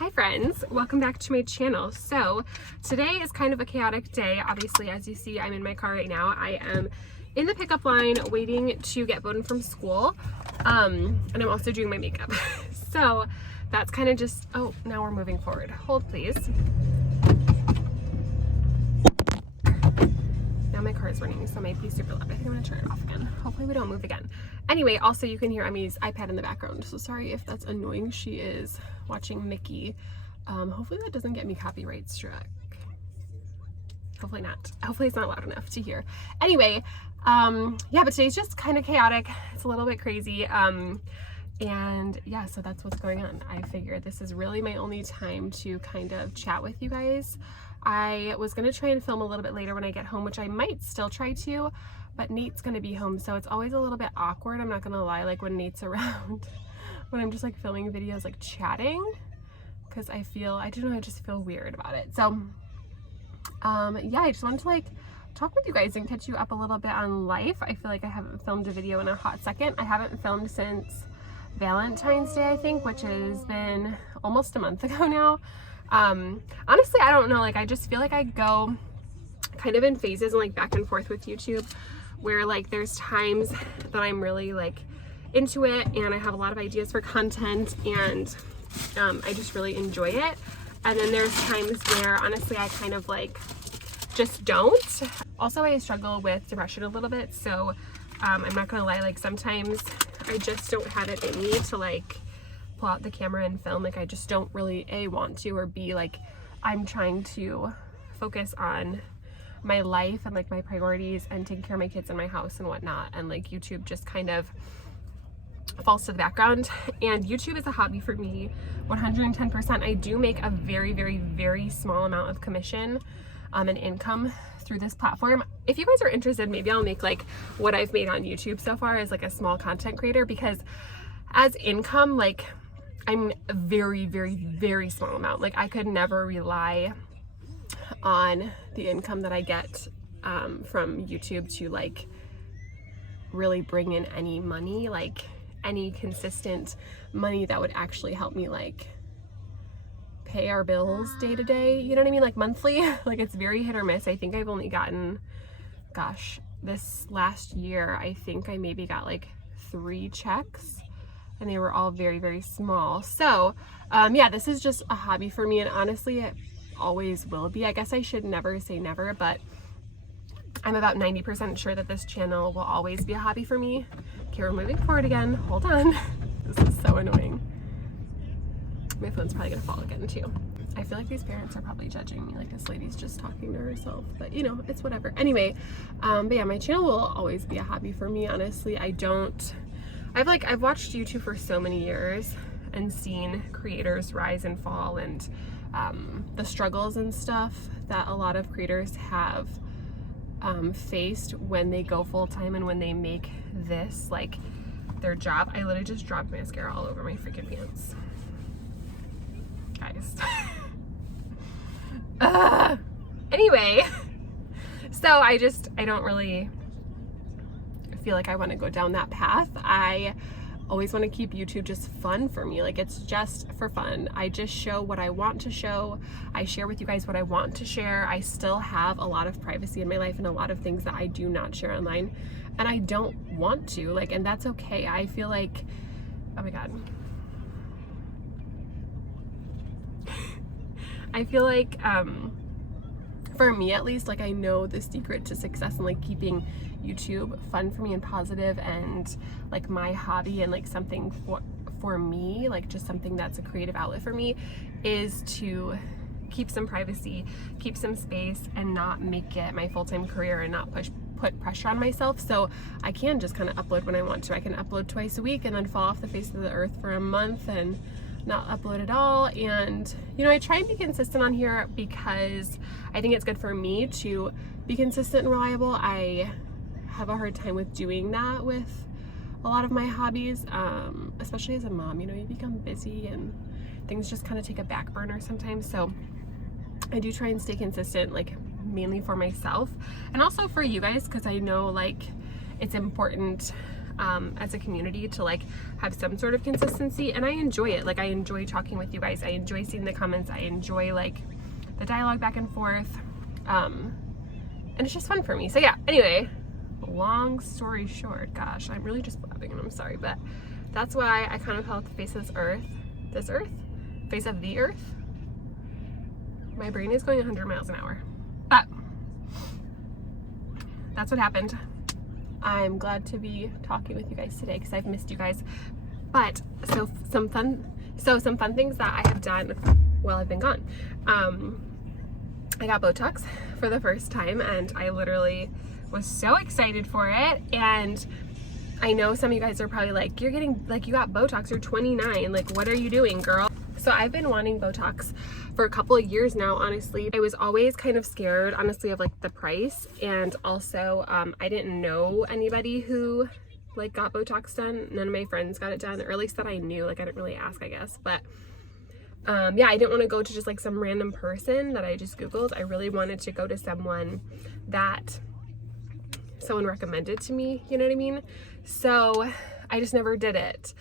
Hi friends, welcome back to my channel. So today is kind of a chaotic day. Obviously, as you see, I'm in my car right now. I am in the pickup line waiting to get Bowden from school. And I'm also doing my makeup. So that's kind of just, oh, now we're moving forward. Hold please. Now my car is running, so it might be super loud. I think I'm gonna turn it off again. Hopefully we don't move again. Anyway, also you can hear Emmy's iPad in the background, so sorry if that's annoying. She is watching Mickey. Hopefully that doesn't get me copyright struck. Hopefully not. Hopefully it's not loud enough to hear. Anyway, yeah, but today's just kind of chaotic. It's a little bit crazy. And yeah, so that's what's going on. I figured this is really my only time to kind of chat with you guys. I was gonna try and film a little bit later when I get home, which I might still try to, but Nate's gonna be home, so it's always a little bit awkward, I'm not gonna lie, like when Nate's around, when I'm just like filming videos, like chatting, because I don't know, I just feel weird about it. So yeah, I just wanted to like talk with you guys and catch you up a little bit on life. I feel like I haven't filmed a video in a hot second. I haven't filmed since Valentine's Day, I think, which has been almost a month ago now. Honestly, I don't know, like I just feel like I go kind of in phases and like back and forth with YouTube, where like there's times that I'm really like into it and I have a lot of ideas for content and I just really enjoy it, and then there's times where honestly I kind of like just don't. Also, I struggle with depression a little bit, so I'm not gonna lie, like sometimes I just don't have it in me to like pull out the camera and film. Like I just don't really A, want to, or B, like I'm trying to focus on my life and like my priorities and taking care of my kids and my house and whatnot, and like YouTube just kind of falls to the background. And YouTube is a hobby for me 110%. I do make a very small amount of commission and income through this platform. If you guys are interested, maybe I'll make like what I've made on YouTube so far as like a small content creator, because as income, like I'm a very small amount. Like I could never rely on the income that I get from YouTube to like really bring in any money, like any consistent money that would actually help me like pay our bills day to day, you know what I mean, like monthly. Like it's very hit or miss. I think I've only gotten, gosh, this last year I think I maybe got like 3 checks, and they were all very small. So yeah, this is just a hobby for me, and honestly it always will be. I guess I should never say never, but I'm about 90% sure that this channel will always be a hobby for me. Okay, we're moving forward again. Hold on. This is so annoying. My phone's probably gonna fall again too. I feel like these parents are probably judging me, like this lady's just talking to herself, but you know, it's whatever. Anyway, but yeah, my channel will always be a hobby for me. Honestly, I've watched YouTube for so many years and seen creators rise and fall, and the struggles and stuff that a lot of creators have faced when they go full-time and when they make this like their job. I literally just dropped mascara all over my freaking pants, guys. Anyway, so I don't really feel like I want to go down that path. I always want to keep YouTube just fun for me. Like it's just for fun. I just show what I want to show. I share with you guys what I want to share. I still have a lot of privacy in my life and a lot of things that I do not share online, and I don't want to, like, and that's okay. I feel like, oh my God. I feel like, for me at least, like I know the secret to success and like keeping YouTube fun for me and positive and like my hobby and like something for me, like just something that's a creative outlet for me, is to keep some privacy, keep some space, and not make it my full-time career and not put pressure on myself. So I can just kind of upload when I want to. I can upload twice a week and then fall off the face of the earth for a month and not upload at all. And you know, I try and be consistent on here because I think it's good for me to be consistent and reliable. I have a hard time with doing that with a lot of my hobbies, especially as a mom. You know, you become busy and things just kind of take a back burner sometimes. So I do try and stay consistent, like mainly for myself and also for you guys, because I know like it's important as a community to like have some sort of consistency, and I enjoy it. Like I enjoy talking with you guys, I enjoy seeing the comments, I enjoy like the dialogue back and forth, and it's just fun for me. So yeah, anyway, long story short, gosh, I'm really just blabbing and I'm sorry, but that's why I kind of call it the face of this earth, face of the earth. My brain is going 100 miles an hour, but that's what happened. I'm glad to be talking with you guys today because I've missed you guys. But so some fun things that I have done while I've been gone. I got Botox for the first time and I literally was so excited for it. And I know some of you guys are probably like, you're getting, like, you got Botox, you're 29, like what are you doing, girl? So I've been wanting Botox for a couple of years now, honestly. I was always kind of scared, honestly, of like the price, and also I didn't know anybody who like got Botox done. None of my friends got it done, or at least that I knew. Like I didn't really ask, I guess. But yeah, I didn't want to go to just like some random person that I just Googled. I really wanted to go to someone that someone recommended to me, you know what I mean? So I just never did it.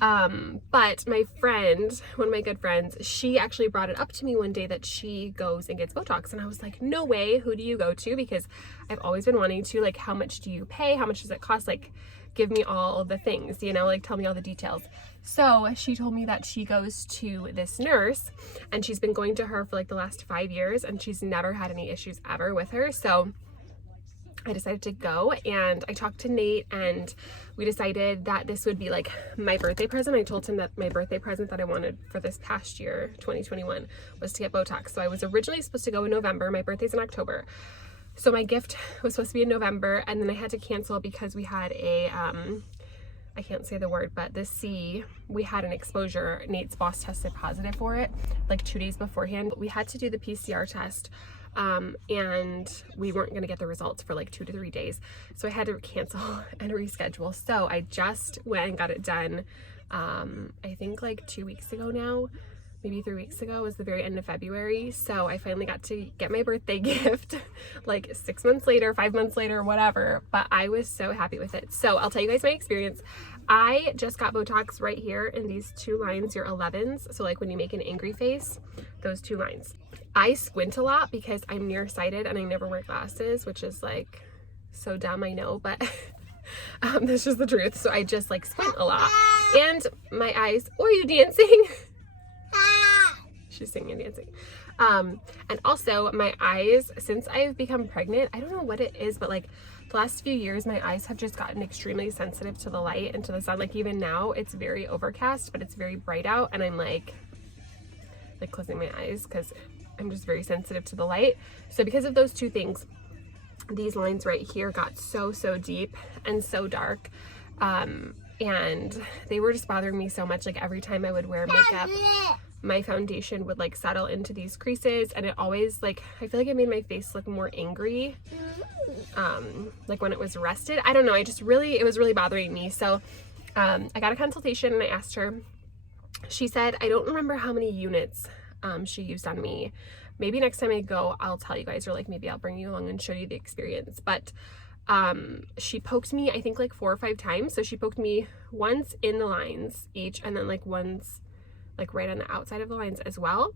But my friend, one of my good friends, she actually brought it up to me one day that she goes and gets Botox. And I was like, no way, who do you go to? Because I've always been wanting to, like, how much do you pay? How much does it cost? Like, give me all the things, you know, like tell me all the details. So she told me that she goes to this nurse and she's been going to her for like the last 5 years and she's never had any issues ever with her. So I decided to go, and I talked to Nate and we decided that this would be like my birthday present. I told him that my birthday present that I wanted for this past year, 2021, was to get Botox. So I was originally supposed to go in November. My birthday's in October. So my gift was supposed to be in November, and then I had to cancel because we had a, I can't say the word, but we had an exposure. Nate's boss tested positive for it like 2 days beforehand. We had to do the PCR test. And we weren't going to get the results for like 2 to 3 days. So I had to cancel and reschedule. So I just went and got it done. I think like 2 weeks ago now, maybe 3 weeks ago, was the very end of February. So I finally got to get my birthday gift like 6 months later, 5 months later, whatever. But I was so happy with it. So I'll tell you guys my experience. I just got Botox right here in these 2 lines, your 11s. So like when you make an angry face, those 2 lines. I squint a lot because I'm nearsighted and I never wear glasses, which is like so dumb, I know, but this is the truth. So I just like squint a lot. And my eyes, oh, are you dancing? She's singing and dancing. And also my eyes, since I've become pregnant, I don't know what it is, but like the last few years, my eyes have just gotten extremely sensitive to the light and to the sun. Like even now it's very overcast, but it's very bright out. And I'm like closing my eyes because I'm just very sensitive to the light. So because of those 2 things, these lines right here got so deep and so dark. And they were just bothering me so much. Like every time I would wear makeup, my foundation would like settle into these creases, and it always like, I feel like it made my face look more angry. Like when it was rested, I don't know. It was really bothering me. So, I got a consultation and I asked her. She said, I don't remember how many units she used on me. Maybe next time I go, I'll tell you guys, or like maybe I'll bring you along and show you the experience. But she poked me, I think like 4 or 5 times. So she poked me once in the lines each, and then like once like right on the outside of the lines as well.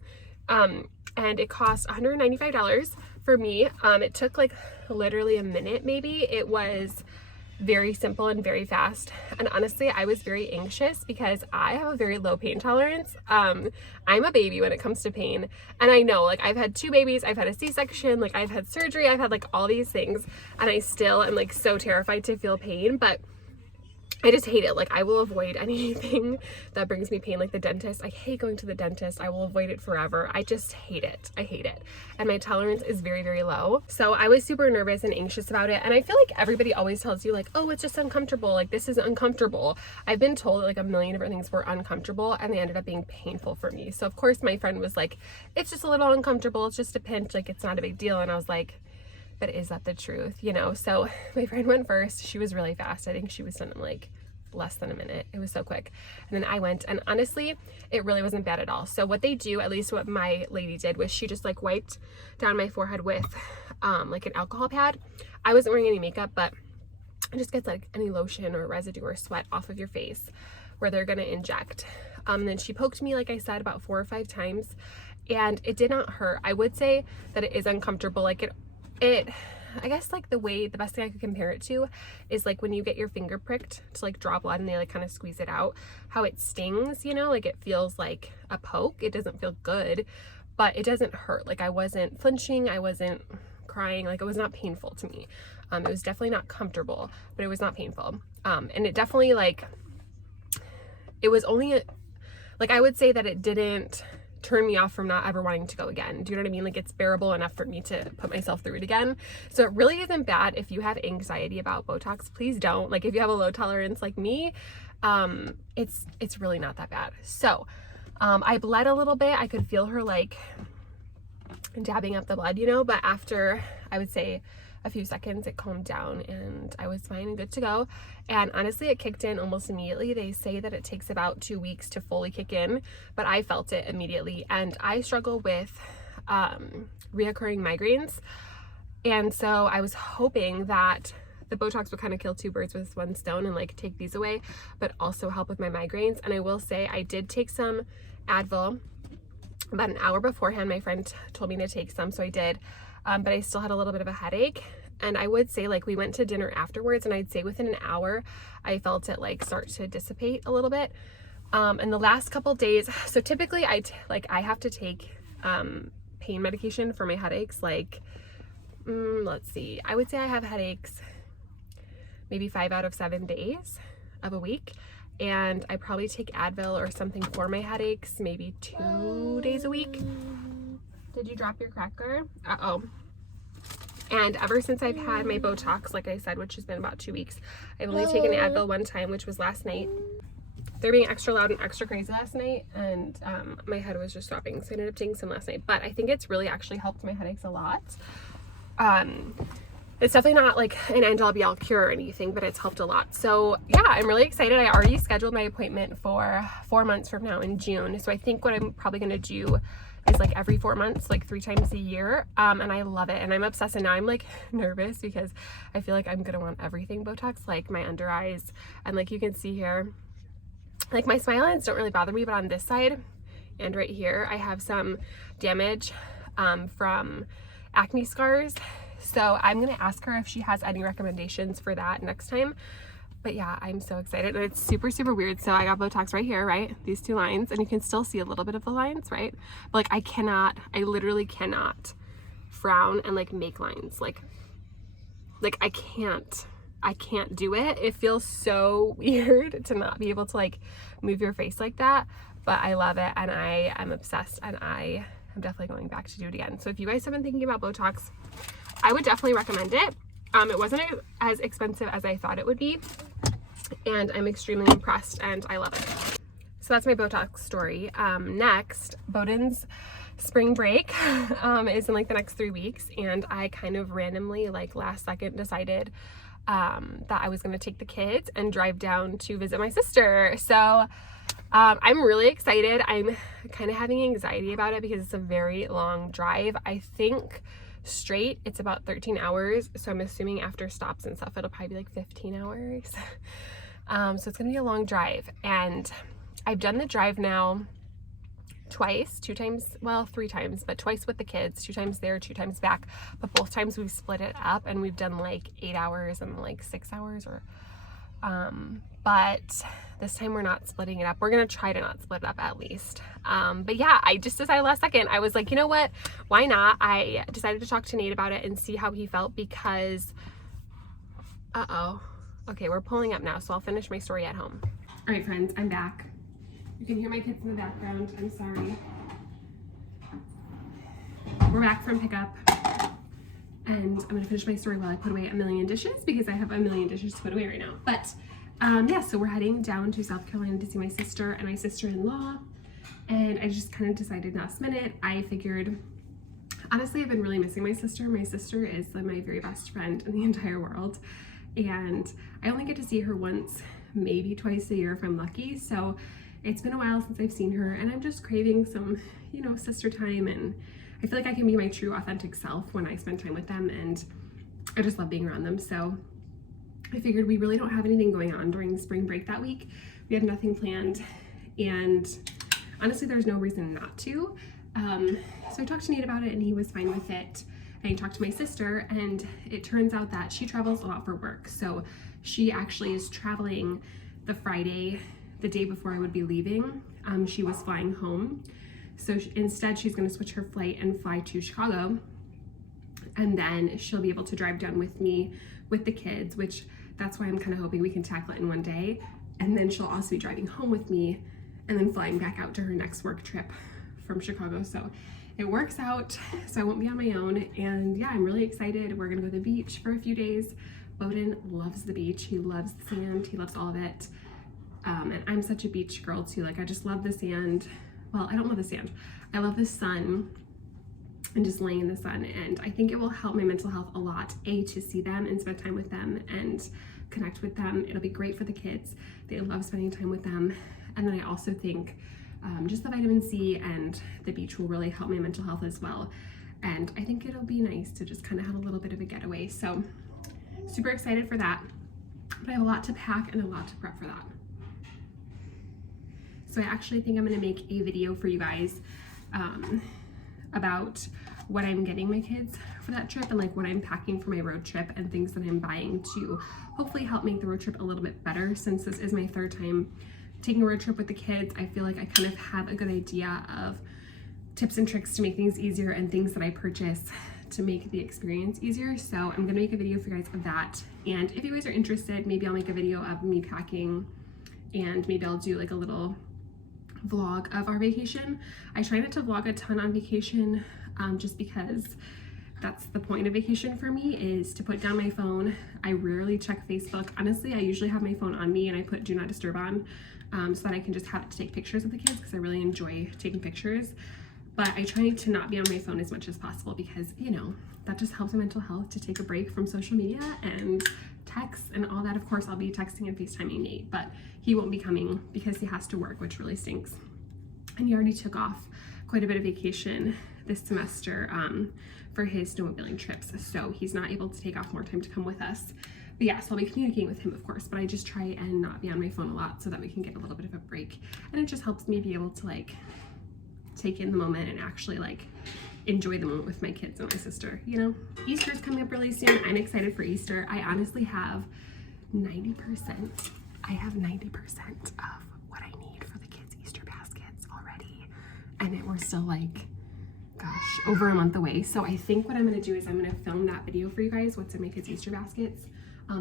And it cost $195 for me. It took like literally a minute maybe. It was very simple and very fast, and honestly I was very anxious because I have a very low pain tolerance. I'm a baby when it comes to pain, and I know, like, I've had 2 babies, I've had a C-section, like I've had surgery, I've had like all these things, and I still am like so terrified to feel pain. But I just hate it. Like I will avoid anything that brings me pain, like the dentist. I hate going to the dentist. I will avoid it forever. I just hate it. I hate it. And my tolerance is very low. So I was super nervous and anxious about it. And I feel like everybody always tells you like, oh, it's just uncomfortable. Like this is uncomfortable. I've been told like a million different things were uncomfortable, and they ended up being painful for me. So of course my friend was like, it's just a little uncomfortable. It's just a pinch. Like it's not a big deal. And I was like, but is that the truth? You know? So my friend went first. She was really fast. I think she was done in like less than a minute. It was so quick. And then I went, and honestly, it really wasn't bad at all. So what they do, at least what my lady did, was she just like wiped down my forehead with like an alcohol pad. I wasn't wearing any makeup, but just gets like any lotion or residue or sweat off of your face where they're gonna inject. Then she poked me, like I said, about 4 or 5 times, and it did not hurt. I would say that it is uncomfortable. Like it I guess like the best thing I could compare it to is like when you get your finger pricked to like draw blood and they like kind of squeeze it out, how it stings, you know, like it feels like a poke. It doesn't feel good, but it doesn't hurt. Like I wasn't flinching, I wasn't crying, like it was not painful to me. It was definitely not comfortable, but it was not painful. And it definitely like, it was only like, I would say that it didn't turn me off from not ever wanting to go again. Do you know what I mean? Like it's bearable enough for me to put myself through it again. So it really isn't bad. If you have anxiety about Botox, please don't. Like if you have a low tolerance like me, it's really not that bad. So I bled a little bit. I could feel her like dabbing up the blood, you know, but after I would say a few seconds it calmed down and I was fine and good to go. And honestly, it kicked in almost immediately. They say that it takes about 2 weeks to fully kick in, but I felt it immediately. And I struggle with reoccurring migraines, and so I was hoping that the Botox would kind of kill 2 birds with 1 stone and like take these away, but also help with my migraines. And I will say I did take some Advil about an hour beforehand. My friend told me to take some, so I did. But I still had a little bit of a headache. And I would say like we went to dinner afterwards, and I'd say within an hour, I felt it like start to dissipate a little bit. And the last couple days, so typically I have to take pain medication for my headaches. Like, let's see, I would say I have headaches maybe 5 out of 7 days of a week. And I probably take Advil or something for my headaches maybe 2 days a week. Did you drop your cracker? Uh-oh. And ever since I've had my Botox, like I said, which has been about 2 weeks, I've only taken Advil 1 time, which was last night. They're being extra loud and extra crazy last night, and my head was just stopping, so I ended up taking some last night. But I think it's really actually helped my headaches a lot. It's definitely not like an end-all be-all cure or anything, but it's helped a lot. So yeah, I'm really excited. I already scheduled my appointment for 4 months from now in June. So I think what I'm probably gonna do is like every 4 months, like 3 times a year. And I love it, and I'm obsessed. And now I'm like nervous because I feel like I'm gonna want everything Botox, like my under eyes. And like you can see here, like my smile lines don't really bother me, but on this side and right here, I have some damage from acne scars. So I'm gonna ask her if she has any recommendations for that next time. But yeah, I'm so excited, and it's super, super weird. So I got Botox right here, right? These 2 lines, and you can still see a little bit of the lines, right? But like I literally cannot frown and like make lines. Like I can't do it. It feels so weird to not be able to like move your face like that, but I love it, and I am obsessed, and I am definitely going back to do it again. So if you guys have been thinking about Botox, I would definitely recommend it. It wasn't as expensive as I thought it would be, and I'm extremely impressed, and I love it. So that's my Botox story. Next, Bowden's spring break is in like the next 3 weeks, and I kind of randomly, like last second, decided that I was gonna take the kids and drive down to visit my sister. So I'm really excited. I'm kind of having anxiety about it because it's a very long drive. I think straight it's about 13 hours, so I'm assuming after stops and stuff it'll probably be like 15 hours. So it's gonna be a long drive, and I've done the drive now twice, 2 times, well 3 times, but twice with the kids, 2 times there, 2 times back. But both times we've split it up, and we've done like 8 hours and like 6 hours, or but this time we're not splitting it up. We're gonna try to not split it up at least. But yeah, I just decided last second, I was like, you know what, why not? I decided to talk to Nate about it and see how he felt, because okay, we're pulling up now, so I'll finish my story at home. All right, friends, I'm back. You can hear my kids in the background. I'm sorry. We're back from pickup, and I'm gonna finish my story while I put away a million dishes, because I have a million dishes to put away right now. But yeah, so we're heading down to South Carolina to see my sister and my sister-in-law, and I just kind of decided last minute. I figured, honestly, I've been really missing my sister. My sister is like my very best friend in the entire world, and I only get to see her once, maybe twice a year if I'm lucky. So it's been a while since I've seen her, and I'm just craving some, you know, sister time, and I feel like I can be my true authentic self when I spend time with them, and I just love being around them. So I figured we really don't have anything going on during spring break that week. We have nothing planned, and honestly, there's no reason not to. So I talked to Nate about it and he was fine with it. And I talked to my sister, and it turns out that she travels a lot for work. So she actually is traveling the Friday, the day before I would be leaving. She was flying home. So instead, she's going to switch her flight and fly to Chicago. And then she'll be able to drive down with me with the kids, which that's why I'm kind of hoping we can tackle it in one day. And then she'll also be driving home with me and then flying back out to her next work trip from Chicago. So it works out, so I won't be on my own. And yeah, I'm really excited. We're gonna go to the beach for a few days. Bowden loves the beach. He loves the sand. He loves all of it. And I'm such a beach girl too. Like, I just love the sand. Well, I don't love the sand. I love the sun and just laying in the sun. And I think it will help my mental health a lot, to see them and spend time with them and connect with them. It'll be great for the kids. They love spending time with them. And then I also think just the vitamin C and the beach will really help my mental health as well. And I think it'll be nice to just kind of have a little bit of a getaway. So super excited for that. But I have a lot to pack and a lot to prep for that. So I actually think I'm gonna make a video for you guys about what I'm getting my kids for that trip, and like what I'm packing for my road trip, and things that I'm buying to hopefully help make the road trip a little bit better. Since this is my third time taking a road trip with the kids, I feel like I kind of have a good idea of tips and tricks to make things easier and things that I purchase to make the experience easier. So I'm gonna make a video for you guys of that. And if you guys are interested, maybe I'll make a video of me packing, and maybe I'll do like a little vlog of our vacation. I try not to vlog a ton on vacation, just because that's the point of vacation for me, is to put down my phone. I rarely check Facebook. Honestly, I usually have my phone on me and I put do not disturb on, so that I can just have it to take pictures of the kids, because I really enjoy taking pictures. But I try to not be on my phone as much as possible, because, you know, that just helps my mental health, to take a break from social media and texts and all that. Of course, I'll be texting and FaceTiming Nate, but he won't be coming because he has to work, which really stinks. And he already took off quite a bit of vacation this semester for his snowmobiling trips. So he's not able to take off more time to come with us. But yeah, so I'll be communicating with him, of course, but I just try and not be on my phone a lot so that we can get a little bit of a break. And it just helps me be able to like take in the moment and actually like enjoy the moment with my kids and my sister, you know? Easter's coming up really soon. I'm excited for Easter. I honestly have 90% of what I need for the kids' Easter baskets already. And we're still like, gosh, over a month away. So I think what I'm gonna do is I'm gonna film that video for you guys, what's in my kids' Easter baskets,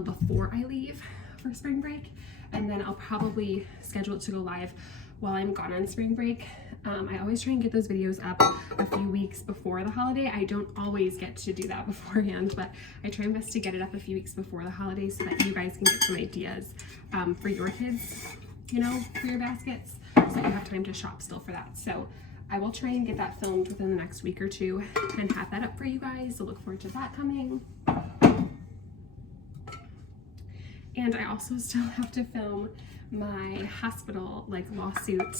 before I leave for spring break. And then I'll probably schedule it to go live while I'm gone on spring break. I always try and get those videos up a few weeks before the holiday. I don't always get to do that beforehand, but I try my best to get it up a few weeks before the holidays so that you guys can get some ideas for your kids, you know, for your baskets, so that you have time to shop still for that. So I will try and get that filmed within the next week or two and have that up for you guys. So look forward to that coming. And I also still have to film my hospital like lawsuit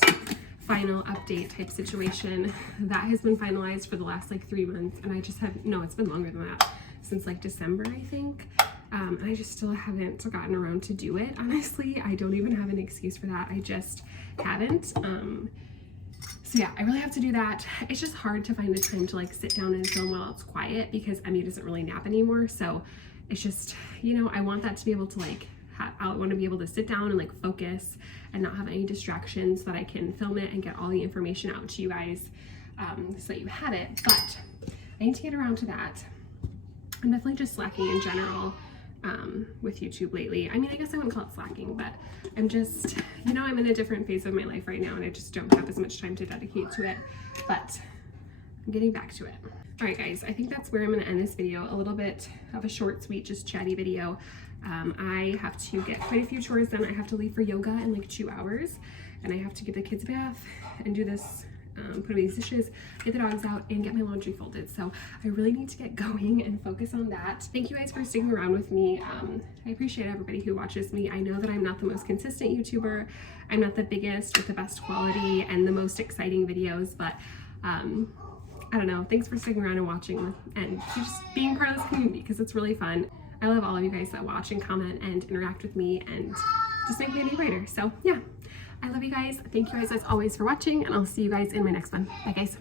final update type situation that has been finalized for the last like 3 months, and I just have it's been longer than that, since like December I think, and I just still haven't gotten around to do it. Honestly, I don't even have an excuse for that. I just haven't. So yeah, I really have to do that. It's just hard to find the time to like sit down and film while it's quiet, because Emmy doesn't really nap anymore. So it's just, you know, I want that to be able to like I want to be able to sit down and like focus and not have any distractions, so that I can film it and get all the information out to you guys, so that you have it. But I need to get around to that. I'm definitely just slacking in general with YouTube lately. I mean, I guess I wouldn't call it slacking, but I'm just, you know, I'm in a different phase of my life right now, and I just don't have as much time to dedicate to it, but I'm getting back to it. All right, guys, I think that's where I'm going to end this video. A little bit of a short, sweet, just chatty video. I have to get quite a few chores done. I have to leave for yoga in like 2 hours, and I have to give the kids a bath and do this, put away these dishes, get the dogs out, and get my laundry folded. So I really need to get going and focus on that. Thank you guys for sticking around with me. I appreciate everybody who watches me. I know that I'm not the most consistent YouTuber. I'm not the biggest with the best quality and the most exciting videos, but I don't know. Thanks for sticking around and watching and just being part of this community, because it's really fun. I love all of you guys that watch and comment and interact with me and just make my day brighter. So yeah, I love you guys. Thank you guys as always for watching, and I'll see you guys in my next one. Bye guys.